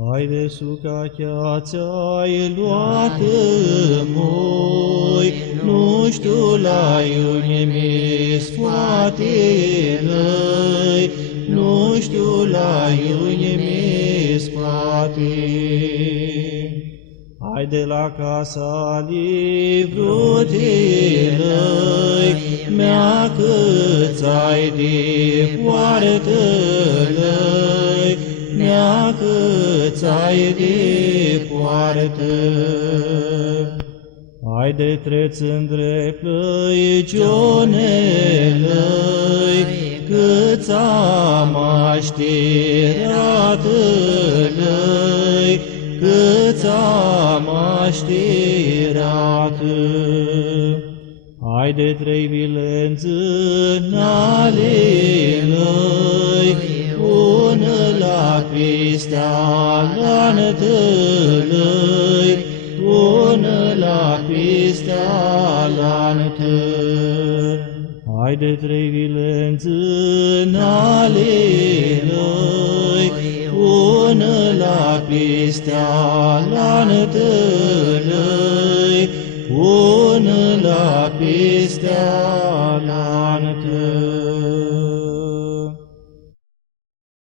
Haide suca cheața-i luat moi, nu știu la iuni scoate-lăi, nu știu la iuni scoate. Haide la casa livrutelăi, mea câți-ai de poartă-lăi, mea câți-ai de poartă. Haide treți îndrept plăicionelăi, câți am așterat-lăi, câți am așterat. Haide trei vilenți în alelăi, ună la pistea lantălăi, ună la pistea lantă. Haide trei vilenți în alelăi, ună la pistea lantălăi, ună la pistea lantă.